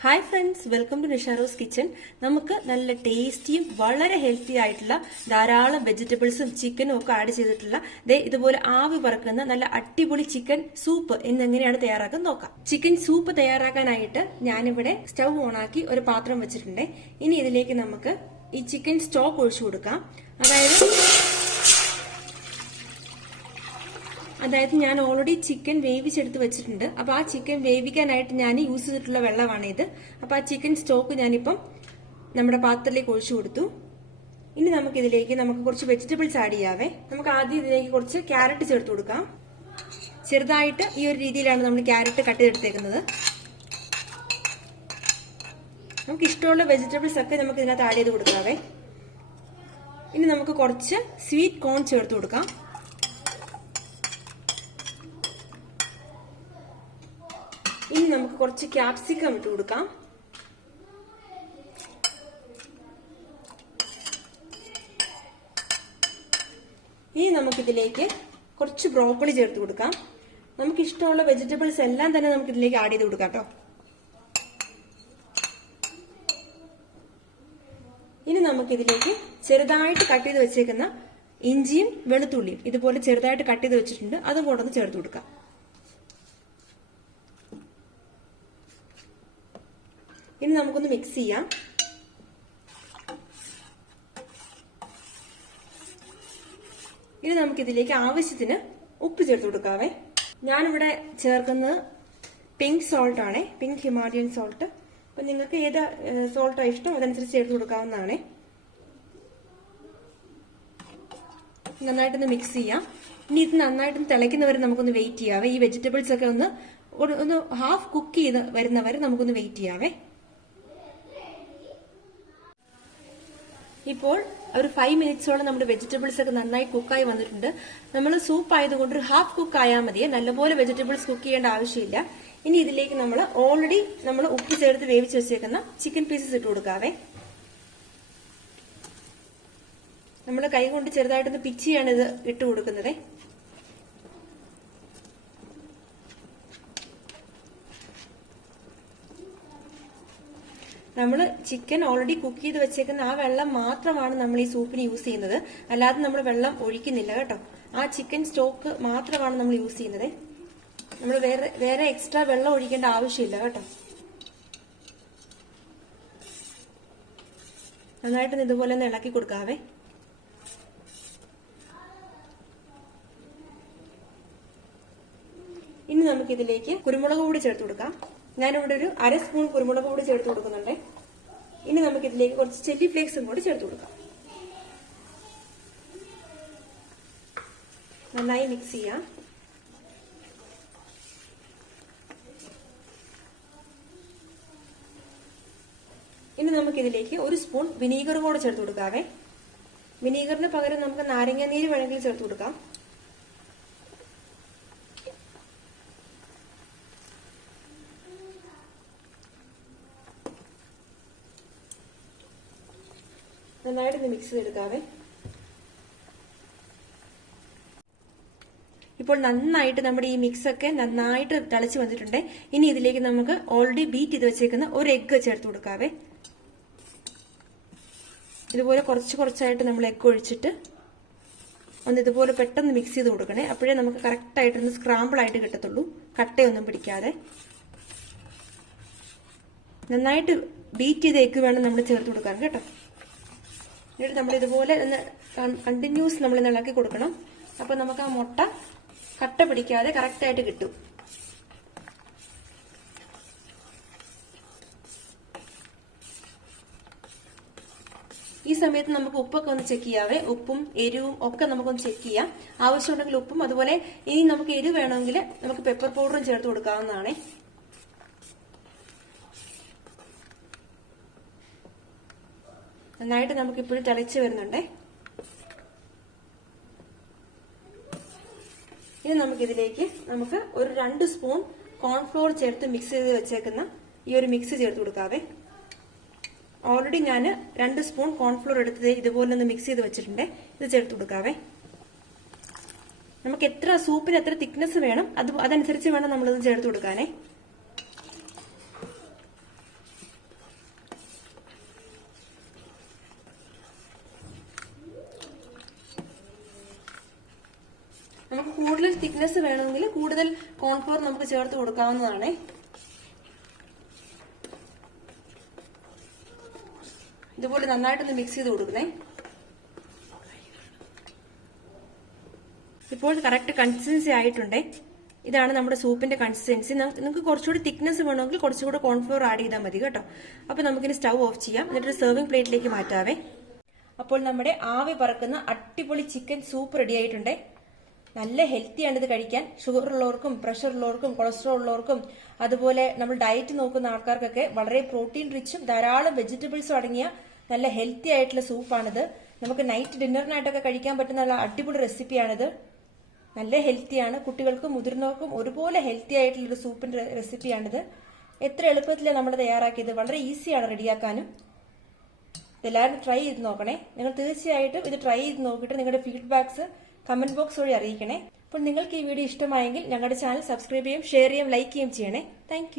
Hi friends welcome to Nisharose kitchen നമുക്ക് നല്ല ടേസ്റ്റിയും വളരെ ഹെൽത്തി ആയിട്ടുള്ള ധാരാളം വെജിറ്റബിൾസും ചിക്കനും ഒക്കെ ആഡ് ചെയ്തിട്ടുള്ള ദേ ഇതുപോലെ ആവി പറക്കുന്ന നല്ല അടിപൊളി ചിക്കൻ സൂപ്പ് എന്നെങ്ങനെയാണ് തയ്യാറാക്കാൻ നോക്കാം. ചിക്കൻ സൂപ്പ് തയ്യാറാക്കാനായിട്ട് ഞാനിവിടെ സ്റ്റൗ ഓണാക്കി ഒരു പാത്രം വെച്ചിട്ടുണ്ട്. ഇനി ഇതിലേക്ക് നമുക്ക് ഈ ചിക്കൻ സ്റ്റോക്ക് ഒഴിച്ചു കൊടുക്കാം. അതായത് അതായത് ഞാൻ ഓൾറെഡി ചിക്കൻ വേവിച്ചെടുത്ത് വെച്ചിട്ടുണ്ട്. അപ്പൊ ആ ചിക്കൻ വേവിക്കാനായിട്ട് ഞാൻ യൂസ് ചെയ്തിട്ടുള്ള വെള്ളമാണ് ഇത്. അപ്പൊ ആ ചിക്കൻ സ്റ്റോക്ക് ഞാനിപ്പം നമ്മുടെ പാത്രത്തിലേക്ക് ഒഴിച്ചു കൊടുത്തു. ഇനി നമുക്ക് ഇതിലേക്ക് നമുക്ക് കുറച്ച് വെജിറ്റബിൾസ് ആഡ് ചെയ്യാവേ. നമുക്ക് ആദ്യം ഇതിലേക്ക് കുറച്ച് ക്യാരറ്റ് ചേർത്ത് കൊടുക്കാം. ചെറുതായിട്ട് ഈ ഒരു രീതിയിലാണ് നമ്മൾ ക്യാരറ്റ് കട്ട് ചെയ്തെടുത്തേക്കുന്നത്. നമുക്ക് ഇഷ്ടമുള്ള വെജിറ്റബിൾസ് ഒക്കെ നമുക്ക് ഇതിനകത്ത് ആഡ് ചെയ്ത് കൊടുക്കാവേ. ഇനി നമുക്ക് കുറച്ച് സ്വീറ്റ് കോൺ ചേർത്ത് കൊടുക്കാം ഇനി നമുക്ക് കുറച്ച് ക്യാപ്സിക്കം ഇട്ട് കൊടുക്കാം. ഇനി നമുക്കിതിലേക്ക് കുറച്ച് ബ്രോക്കോളി ചേർത്ത് കൊടുക്കാം. നമുക്ക് ഇഷ്ടമുള്ള വെജിറ്റബിൾസ് എല്ലാം തന്നെ നമുക്ക് ഇതിലേക്ക് ആഡ് ചെയ്ത് കൊടുക്കാം കേട്ടോ. ഇനി നമുക്കിതിലേക്ക് ചെറുതായിട്ട് കട്ട് ചെയ്ത് വെച്ചേക്കുന്ന ഇഞ്ചിയും വെളുത്തുള്ളിയും ഇതുപോലെ ചെറുതായിട്ട് കട്ട് ചെയ്ത് വെച്ചിട്ടുണ്ട്. അതും കൂടെ ഒന്ന് ചേർത്ത് കൊടുക്കാം. ഇനി നമുക്കൊന്ന് മിക്സ് ചെയ്യാം. ഇനി നമുക്കിതിലേക്ക് ആവശ്യത്തിന് ഉപ്പ് ചേർത്ത് കൊടുക്കാവേ. ഞാനിവിടെ ചേർക്കുന്നത് പിങ്ക് സോൾട്ട് ആണ്. പിങ്ക് ഹിമാലയൻ സോൾട്ട് അപ്പൊ നിങ്ങൾക്ക് ഏത് സോൾട്ടോ ഇഷ്ടം? അതനുസരിച്ച് ചേർത്ത് കൊടുക്കാവുന്നതാണ്. നന്നായിട്ടൊന്ന് മിക്സ് ചെയ്യാം. ഇനി ഇത് നന്നായിട്ടൊന്ന് തിളയ്ക്കുന്നവരെ നമുക്കൊന്ന് വെയിറ്റ് ചെയ്യാവേ. ഈ വെജിറ്റബിൾസ് ഒക്കെ ഒന്ന് ഒന്ന് ഹാഫ് കുക്ക് ചെയ്ത് വരുന്നവരെ നമുക്കൊന്ന് വെയിറ്റ് ചെയ്യാവേ. ഇപ്പോൾ ഒരു ഫൈവ് മിനിറ്റ്സോളം നമ്മുടെ വെജിറ്റബിൾസ് ഒക്കെ നന്നായി കുക്കായി വന്നിട്ടുണ്ട്. നമ്മൾ സൂപ്പ് ആയതുകൊണ്ട് ഒരു ഹാഫ് കുക്ക് ആയാൽ മതി. നല്ലപോലെ വെജിറ്റബിൾസ് കുക്ക് ചെയ്യേണ്ട ആവശ്യമില്ല. ഇനി ഇതിലേക്ക് നമ്മൾ ഓൾറെഡി നമ്മൾ ഉപ്പ് ചേർത്ത് വേവിച്ച് വെച്ചേക്കുന്ന ചിക്കൻ പീസസ് ഇട്ട് കൊടുക്കാവേ. നമ്മൾ കൈ കൊണ്ട് ചെറുതായിട്ടൊന്ന് പിച്ചിയാണ് ഇത് ഇട്ട് കൊടുക്കുന്നത്. നമ്മൾ ചിക്കൻ ഓൾറെഡി കുക്ക് ചെയ്ത് വെച്ചേക്കുന്ന ആ വെള്ളം മാത്രമാണ് നമ്മൾ ഈ സൂപ്പിന് യൂസ് ചെയ്യുന്നത്. അല്ലാതെ നമ്മൾ വെള്ളം ഒഴിക്കുന്നില്ല കേട്ടോ. ആ ചിക്കൻ സ്റ്റോക്ക് മാത്രമാണ് നമ്മൾ യൂസ് ചെയ്യുന്നത്. നമ്മൾ വേറെ വേറെ എക്സ്ട്രാ വെള്ളം ഒഴിക്കേണ്ട ആവശ്യമില്ല കേട്ടോ. നന്നായിട്ട് ഇതുപോലെ ഒന്ന് ഇളക്കി കൊടുക്കാവേ. ഇനി നമുക്കിതിലേക്ക് കുരുമുളക് കൂടി ചേർത്ത് കൊടുക്കാം. ഞാനിവിടെ ഒരു അര സ്പൂൺ കുരുമുളക് കൂടി ചേർത്ത് കൊടുക്കുന്നുണ്ട്. ഇനി നമുക്ക് ഇതിലേക്ക് കുറച്ച് ചെല്ലി ഫ്ലേക്സും കൂടി ചേർത്ത് കൊടുക്കാം. നന്നായി മിക്സ് ചെയ്യാം. ഇനി നമുക്ക് ഇതിലേക്ക് ഒരു സ്പൂൺ വിനീഗർ കൂടെ ചേർത്ത് കൊടുക്കാവേ. വിനീഗറിന് പകരം നമുക്ക് നാരങ്ങാനീര് വേണമെങ്കിൽ ചേർത്ത് കൊടുക്കാം. നന്നായിട്ട് മിക്സ് ചെയ്തെടുക്കാവേ. ഇപ്പോൾ നന്നായിട്ട് നമ്മുടെ ഈ മിക്സ് ഒക്കെ നന്നായിട്ട് തിളച്ച് വന്നിട്ടുണ്ട്. ഇനി ഇതിലേക്ക് നമുക്ക് ഓൾറെഡി ബീറ്റ് ചെയ്ത് വെച്ചേക്കുന്ന ഒരു എഗ്ഗ് ചേർത്ത് കൊടുക്കാവേ. ഇതുപോലെ കുറച്ച് കുറച്ചായിട്ട് നമ്മൾ എഗ്ഗ് ഒഴിച്ചിട്ട് ഒന്ന് ഇതുപോലെ പെട്ടെന്ന് മിക്സ് ചെയ്ത് കൊടുക്കണേ. അപ്പോഴേ നമുക്ക് കറക്റ്റായിട്ടൊന്ന് സ്ക്രാമ്പിൾ ആയിട്ട് കിട്ടത്തുള്ളൂ. കട്ടയൊന്നും പിടിക്കാതെ. നന്നായിട്ട് ബീറ്റ് ചെയ്ത് എഗ്ഗ് വേണം നമ്മൾ ചേർത്ത് കൊടുക്കാൻ കേട്ടോ. എന്നിട്ട് നമ്മൾ ഇതുപോലെ ഒന്ന് കണ്ടിന്യൂസ് നമ്മൾ ഇളക്കി കൊടുക്കണം. അപ്പൊ നമുക്ക് ആ മുട്ട കട്ട പിടിക്കാതെ കറക്റ്റ് ആയിട്ട് കിട്ടും. ഈ സമയത്ത് നമുക്ക് ഉപ്പൊക്കെ ഒന്ന് ചെക്ക് ചെയ്യാവേ. ഉപ്പും എരിവും ഒക്കെ നമുക്കൊന്ന് ചെക്ക് ചെയ്യാം. ആവശ്യമുണ്ടെങ്കിൽ ഉപ്പും അതുപോലെ ഇനി നമുക്ക് എരിവ് വേണമെങ്കിൽ നമുക്ക് പെപ്പർ പൗഡറും ചേർത്ത് കൊടുക്കാവുന്നതാണേ. നന്നായിട്ട് നമുക്ക് ഇപ്പോഴും തിളച്ച് വരുന്നുണ്ടേ. ഇനി നമുക്കിതിലേക്ക് നമുക്ക് ഒരു രണ്ട് സ്പൂൺ കോൺഫ്ലോർ ചേർത്ത് മിക്സ് ചെയ്ത് വെച്ചേക്കുന്ന ഈ ഒരു മിക്സ് ചേർത്ത് കൊടുക്കാവേ. ഓൾറെഡി ഞാൻ രണ്ട് സ്പൂൺ കോൺഫ്ലോർ എടുത്തത് ഇതുപോലെ ഒന്ന് മിക്സ് ചെയ്ത് വെച്ചിട്ടുണ്ട്. ഇത് ചേർത്ത് കൊടുക്കാവേ. നമുക്ക് എത്ര സൂപ്പിന് എത്ര തിക്നെസ് വേണം അത് അതനുസരിച്ച് വേണം നമ്മളിത് ചേർത്ത് കൊടുക്കാനേ. കൂടുതൽ തിക്നെസ് വേണമെങ്കിൽ കൂടുതൽ കോൺഫ്ലോർ നമുക്ക് ചേർത്ത് കൊടുക്കാവുന്നതാണ്. ഇതുപോലെ നന്നായിട്ടൊന്ന് മിക്സ് ചെയ്ത് കൊടുക്കണേ ഇപ്പോൾ കറക്റ്റ് കൺസിസ്റ്റൻസി ആയിട്ടുണ്ടേ. ഇതാണ് നമ്മുടെ സൂപ്പിന്റെ കൺസിസ്റ്റൻസി നിങ്ങൾക്ക് കുറച്ചുകൂടി തിക്നെസ് വേണമെങ്കിൽ കുറച്ചുകൂടി കോൺഫ്ലോർ ആഡ് ചെയ്താൽ മതി കേട്ടോ. അപ്പൊ നമുക്കിനി സ്റ്റൗ ഓഫ് ചെയ്യാം. എന്നിട്ട് സെർവിംഗ് പ്ലേറ്റിലേക്ക് മാറ്റാവേ. അപ്പോൾ നമ്മുടെ ആവി പറക്കുന്ന അടിപൊളി ചിക്കൻ സൂപ്പ് റെഡി ആയിട്ടുണ്ടേ. നല്ല ഹെൽത്തിയാണ് ഇത് കഴിക്കാൻ. ഷുഗർ ഉള്ളവർക്കും പ്രഷർ ഉള്ളവർക്കും കൊളസ്ട്രോൾ ഉള്ളവർക്കും അതുപോലെ നമ്മൾ ഡയറ്റ് നോക്കുന്ന ആൾക്കാർക്കൊക്കെ വളരെ പ്രോട്ടീൻ റിച്ചും ധാരാളം വെജിറ്റബിൾസും അടങ്ങിയ നല്ല ഹെൽത്തി ആയിട്ടുള്ള സൂപ്പാണിത് നമുക്ക് നൈറ്റ് ഡിന്നറിനായിട്ടൊക്കെ കഴിക്കാൻ പറ്റുന്ന നല്ല അടിപൊളി റെസിപ്പിയാണിത് നല്ല ഹെൽത്തിയാണ് കുട്ടികൾക്കും മുതിർന്നവർക്കും ഒരുപോലെ ഹെൽത്തി ആയിട്ടുള്ള ഒരു സൂപ്പിന്റെ റെസിപ്പിയാണിത് എത്ര എളുപ്പത്തിലാണ് നമ്മൾ തയ്യാറാക്കിയത്. വളരെ ഈസിയാണ് റെഡിയാക്കാനും. ഇതെല്ലാവരും ട്രൈ ചെയ്ത് നോക്കണേ. നിങ്ങൾ തീർച്ചയായിട്ടും ഇത് ട്രൈ ചെയ്ത് നോക്കിയിട്ട് നിങ്ങളുടെ ഫീഡ്ബാക്സ് കമന്റ് ബോക്സ് വഴി അറിയിക്കണേ. അപ്പോൾ നിങ്ങൾക്ക് ഈ വീഡിയോ ഇഷ്ടമായെങ്കിൽ ഞങ്ങളുടെ ചാനൽ സബ്സ്ക്രൈബ് ചെയ്യും ഷെയർ ചെയ്യും ലൈക്ക് ചെയ്യും ചെയ്യണേ. താങ്ക്